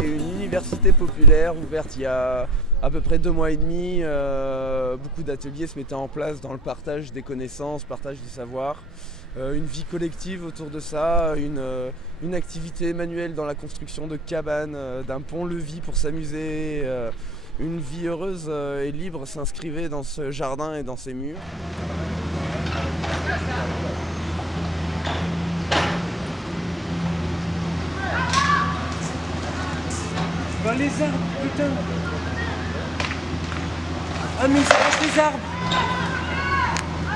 C'est une université populaire ouverte il y a à peu près 2 mois et demi. Beaucoup d'ateliers se mettaient en place dans le partage des connaissances, partage du savoir. Une vie collective autour de ça, une activité manuelle dans la construction de cabanes, d'un pont-levis pour s'amuser. Une vie heureuse et libre s'inscrivait dans ce jardin et dans ces murs. Bah les arbres, putain. Ah mais ils arrachent les arbres.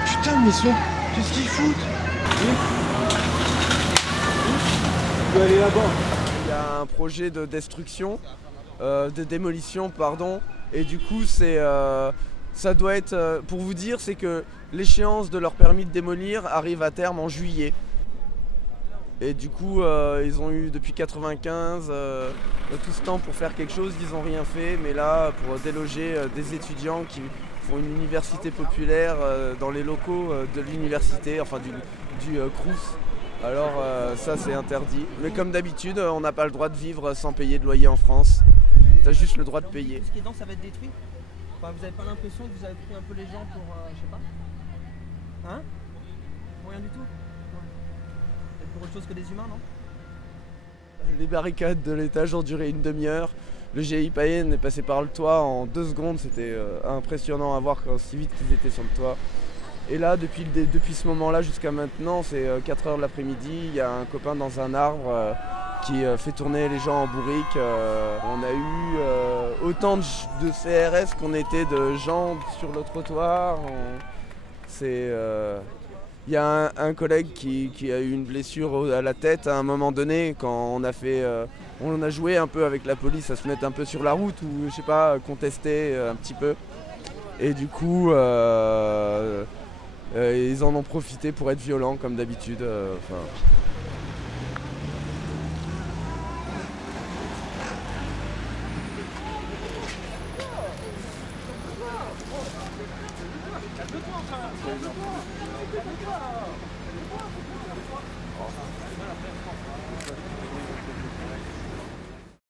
Putain mais ils sont... Qu'est-ce qu'ils foutent? Je vais aller là-bas. Il y a un projet de destruction, de démolition pardon, et du coup ça doit être, pour vous dire, c'est que l'échéance de leur permis de démolir arrive à terme en juillet. Et du coup, ils ont eu depuis 95 tout ce temps pour faire quelque chose, ils n'ont rien fait. Mais là, pour déloger des étudiants qui font une université populaire dans les locaux de l'université, enfin du Crous, alors ça c'est interdit. Mais comme d'habitude, on n'a pas le droit de vivre sans payer de loyer en France. T'as juste le droit de payer. Tout ce qui est dedans, ça va être détruit? Enfin, vous avez pas l'impression que vous avez pris un peu les gens pour, je sais pas? Hein? Pour rien du tout? Pour autre chose que des humains, non? Les barricades de l'étage ont duré une demi-heure. Le GIPN est passé par le toit en 2 secondes. C'était impressionnant à voir si vite qu'ils étaient sur le toit. Et là, depuis ce moment-là jusqu'à maintenant, c'est 4 h de l'après-midi. Il y a un copain dans un arbre qui fait tourner les gens en bourrique. On a eu autant de CRS qu'on était de gens sur le trottoir. Il y a un collègue qui a eu une blessure à la tête à un moment donné quand on a joué un peu avec la police à se mettre un peu sur la route ou je sais pas, contester un petit peu. Et du coup, ils en ont profité pour être violents comme d'habitude.